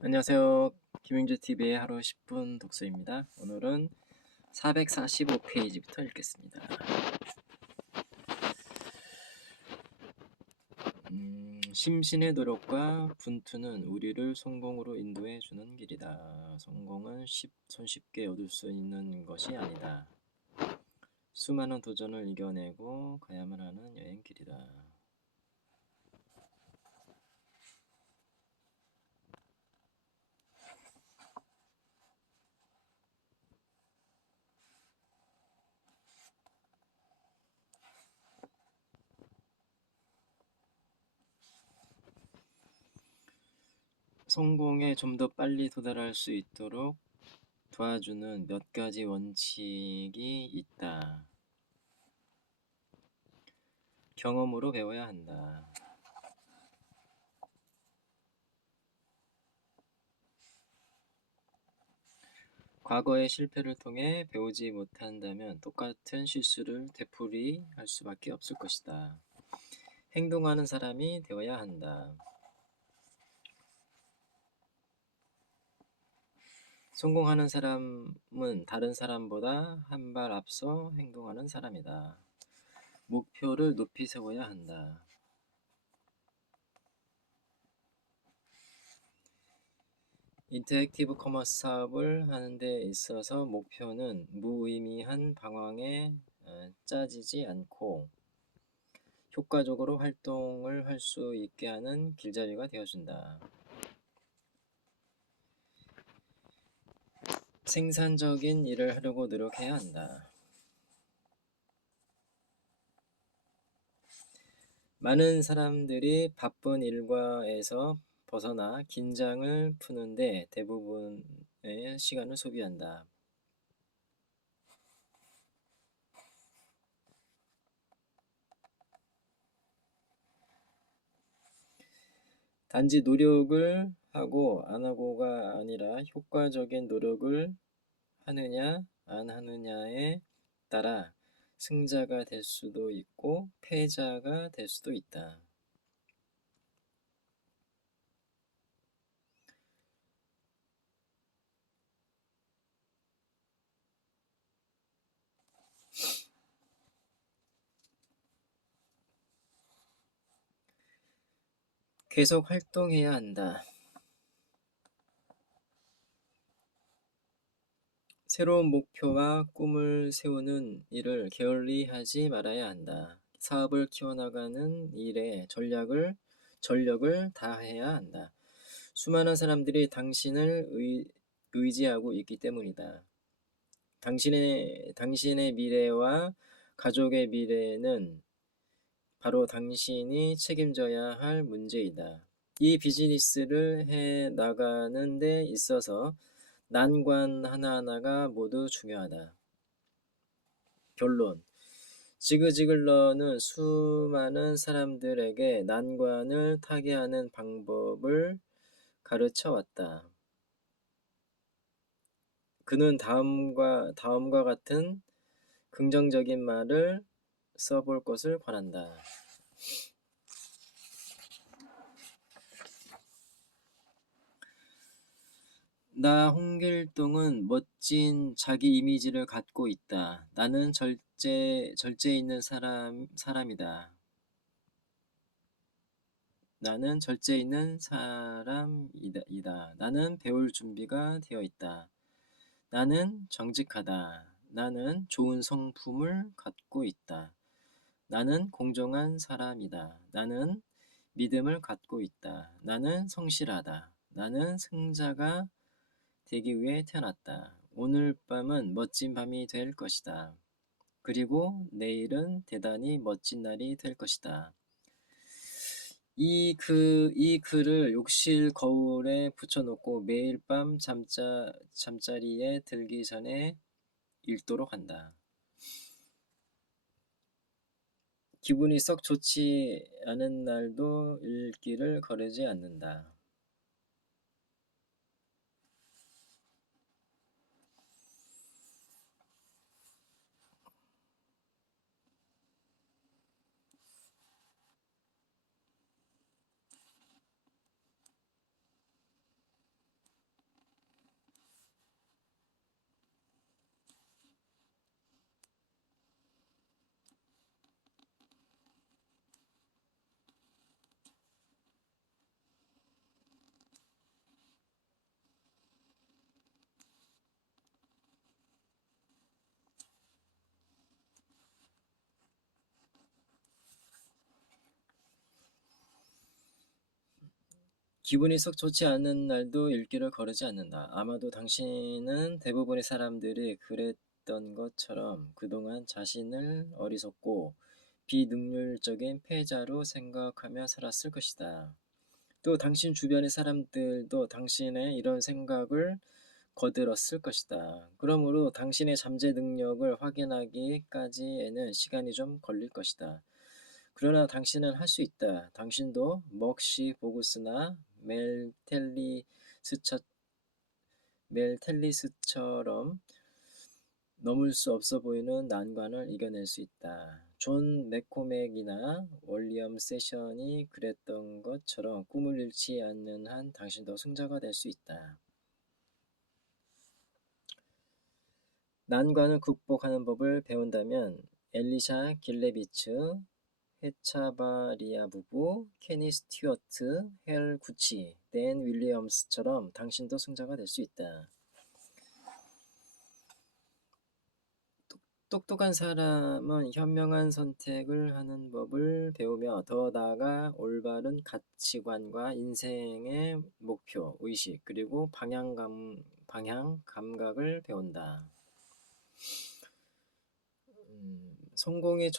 안녕하세요. 김영주TV의 하루 10분 독서입니다. 오늘은 445페이지부터 읽겠습니다. 심신의 노력과 분투는 우리를 성공으로 인도해 주는 길이다. 성공은 손쉽게 얻을 수 있는 것이 아니다. 수많은 도전을 이겨내고 가야만 하는 여행길이다. 성공에 좀 더 빨리 도달할 수 있도록 도와주는 몇 가지 원칙이 있다. 경험으로 배워야 한다. 과거의 실패를 통해 배우지 못한다면 똑같은 실수를 되풀이할 수밖에 없을 것이다. 행동하는 사람이 되어야 한다. 성공하는 사람은 다른 사람보다 한 발 앞서 행동하는 사람이다. 목표를 높이 세워야 한다. 인터랙티브 커머스 사업을 하는 데 있어서 목표는 무의미한 방황에 짜지지 않고 효과적으로 활동을 할 수 있게 하는 길잡이가 되어준다. 생산적인 일을 하려고 노력해야 한다. 많은 사람들이 바쁜 일과에서 벗어나 긴장을 푸는데 대부분의 시간을 소비한다. 단지 노력을 하고 안 하고가 아니라 효과적인 노력을 하느냐 안 하느냐에 따라 승자가 될 수도 있고 패자가 될 수도 있다. 계속 활동해야 한다. 새로운 목표와 꿈을 세우는 일을 게을리 하지 말아야 한다. 사업을 키워나가는 일에 전력을 다해야 한다. 수많은 사람들이 당신을 의지하고 있기 때문이다. 당신의 미래와 가족의 미래는 바로 당신이 책임져야 할 문제이다. 이 비즈니스를 해 나가는 데 있어서 난관 하나하나가 모두 중요하다. 결론. 지그지글러는 수많은 사람들에게 난관을 타개하는 방법을 가르쳐 왔다. 그는 다음과 같은 긍정적인 말을 써볼 것을 권한다. 나 홍길동은 멋진 자기 이미지를 갖고 있다. 나는 절제 있는 사람이다. 나는 절제 있는 사람이다. 나는 배울 준비가 되어 있다. 나는 정직하다. 나는 좋은 성품을 갖고 있다. 나는 공정한 사람이다. 나는 믿음을 갖고 있다. 나는 성실하다. 나는 승자가 되기 위해 태어났다. 오늘 밤은 멋진 밤이 될 것이다. 그리고 내일은 대단히 멋진 날이 될 것이다. 이 글을 욕실 거울에 붙여놓고 매일 밤 잠자리에 들기 전에 읽도록 한다. 기분이 썩 좋지 않은 날도 읽기를 거르지 않는다. 기분이 썩 좋지 않은 날도 일기를 거르지 않는다. 아마도 당신은 대부분의 사람들이 그랬던 것처럼 그동안 자신을 어리석고 비능률적인 패자로 생각하며 살았을 것이다. 또 당신 주변의 사람들도 당신의 이런 생각을 거들었을 것이다. 그러므로 당신의 잠재 능력을 확인하기까지에는 시간이 좀 걸릴 것이다. 그러나 당신은 할 수 있다. 당신도 먹시 보구스나 멜텔리스처럼 넘을 수 없어 보이는 난관을 이겨낼 수 있다. 존 맥코맥이나 월리엄 세션이 그랬던 것처럼 꿈을 잃지 않는 한 당신도 승자가 될 수 있다. 난관을 극복하는 법을 배운다면 엘리샤 길레비츠, 헤차바리아 부부, 케니 스튜어트, 헬 구치, 댄 윌리엄스처럼 당신도 승자가 될 수 있다. 똑똑한 사람은 현명한 선택을 하는 법을 배우며 더 나아가 올바른 가치관과 인생의 목표, 의식, 그리고 방향 감각을 배운다. 성공의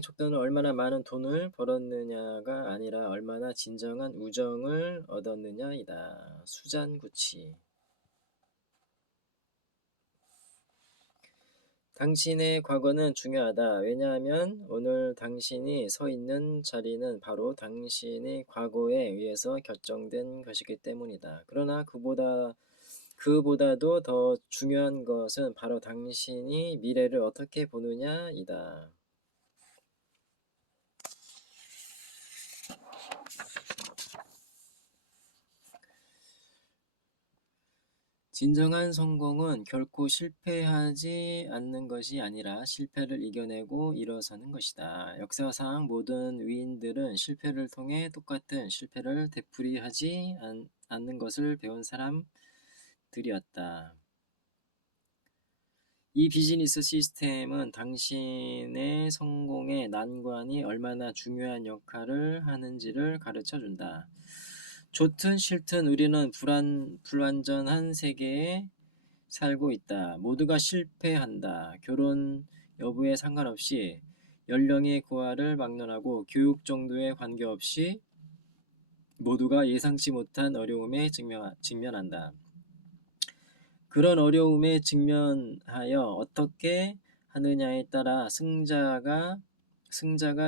척도는 얼마나 많은 돈을 벌었느냐가 아니라 얼마나 진정한 우정을 얻었느냐이다. 수잔 구치. 당신의 과거는 중요하다. 왜냐하면 오늘 당신이 서 있는 자리는 바로 당신의 과거에 의해서 결정된 것이기 때문이다. 그러나 그보다도 더 중요한 것은 바로 당신이 미래를 어떻게 보느냐이다. 진정한 성공은 결코 실패하지 않는 것이 아니라 실패를 이겨내고 일어서는 것이다. 역사상 모든 위인들은 실패를 통해 똑같은 실패를 되풀이하지 않는 것을 배운 사람들이었다. 이 비즈니스 시스템은 당신의 성공의 난관이 얼마나 중요한 역할을 하는지를 가르쳐준다. 좋든 싫든 우리는 불완전한 세계에 살고 있다. 모두가 실패한다. 결혼 여부에 상관없이, 연령의 고하를 막론하고 교육 정도에 관계없이 모두가 예상치 못한 어려움에 직면한다. 그런 어려움에 직면하여 어떻게 하느냐에 따라 승자가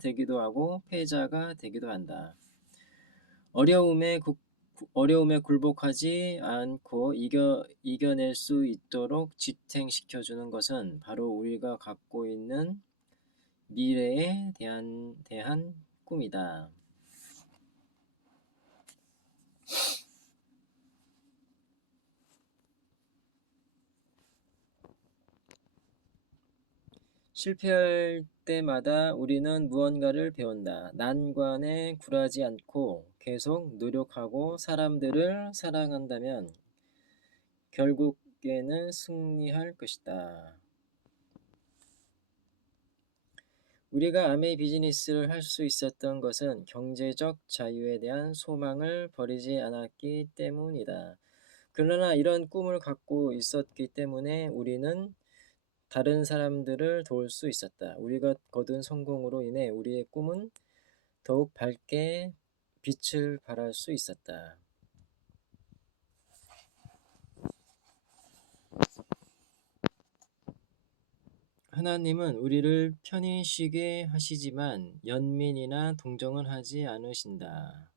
되기도 하고 패자가 되기도 한다. 어려움에 굴복하지 않고 이겨낼 수 있도록 지탱시켜주는 것은 바로 우리가 갖고 있는 미래에 대한 꿈이다. 실패할 때마다 우리는 무언가를 배운다. 난관에 굴하지 않고 계속 노력하고 사람들을 사랑한다면 결국에는 승리할 것이다. 우리가 아메이 비즈니스를 할 수 있었던 것은 경제적 자유에 대한 소망을 버리지 않았기 때문이다. 그러나 이런 꿈을 갖고 있었기 때문에 우리는 다른 사람들을 도울 수 있었다. 우리가 거둔 성공으로 인해 우리의 꿈은 더욱 밝게 빛을 발할 수 있었다. 하나님은 우리를 편히 쉬게 하시지만 연민이나 동정은 하지 않으신다.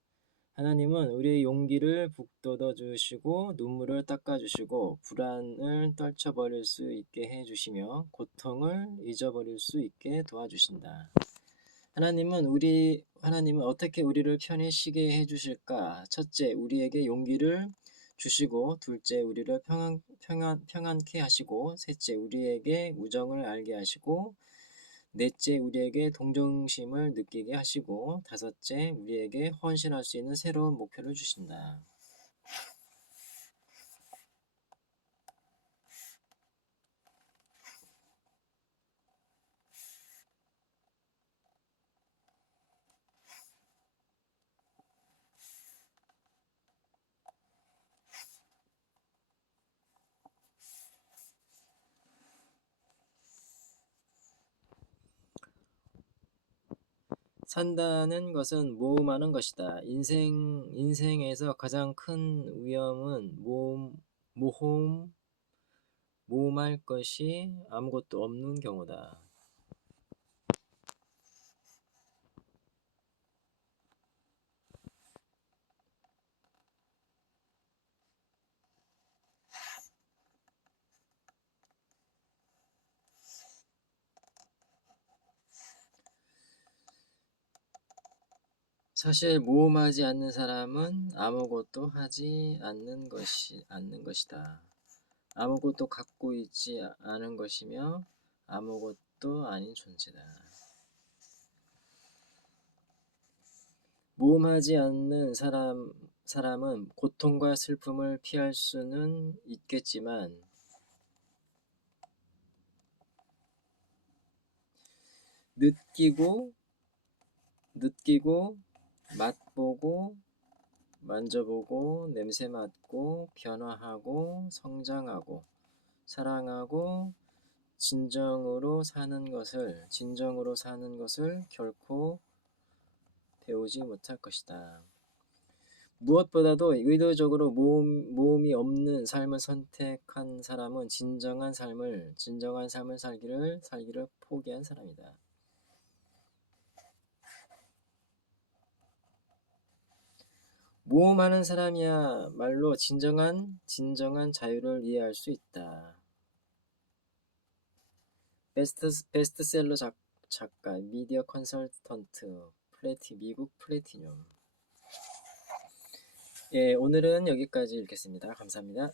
하나님은 우리의 용기를 북돋워 주시고 눈물을 닦아 주시고 불안을 떨쳐버릴 수 있게 해주시며 고통을 잊어버릴 수 있게 도와주신다. 하나님은 어떻게 우리를 편히 쉬게 해주실까? 첫째, 우리에게 용기를 주시고, 둘째, 우리를 평안케 하시고, 셋째, 우리에게 우정을 알게 하시고, 넷째, 우리에게 동정심을 느끼게 하시고, 다섯째, 우리에게 헌신할 수 있는 새로운 목표를 주신다. 산다는 것은 모험하는 것이다. 인생에서 가장 큰 위험은 모험할 것이 아무것도 없는 경우다. 사실 모험하지 않는 사람은 아무것도 하지 않는 것이다. 아무것도 갖고 있지 않은 것이며 아무것도 아닌 존재다. 모험하지 않는 사람은 고통과 슬픔을 피할 수는 있겠지만 느끼고 맛보고 만져보고 냄새 맡고 변화하고 성장하고 사랑하고 진정으로 사는 것을 결코 배우지 못할 것이다. 무엇보다도 의도적으로 모험이 없는 삶을 선택한 사람은 진정한 삶을 살기를 포기한 사람이다. 모험하는 사람이야말로 진정한 자유를 이해할 수 있다. 베스트셀러 작가, 미디어 컨설턴트, 미국 플래티늄. 예, 오늘은 여기까지 읽겠습니다. 감사합니다.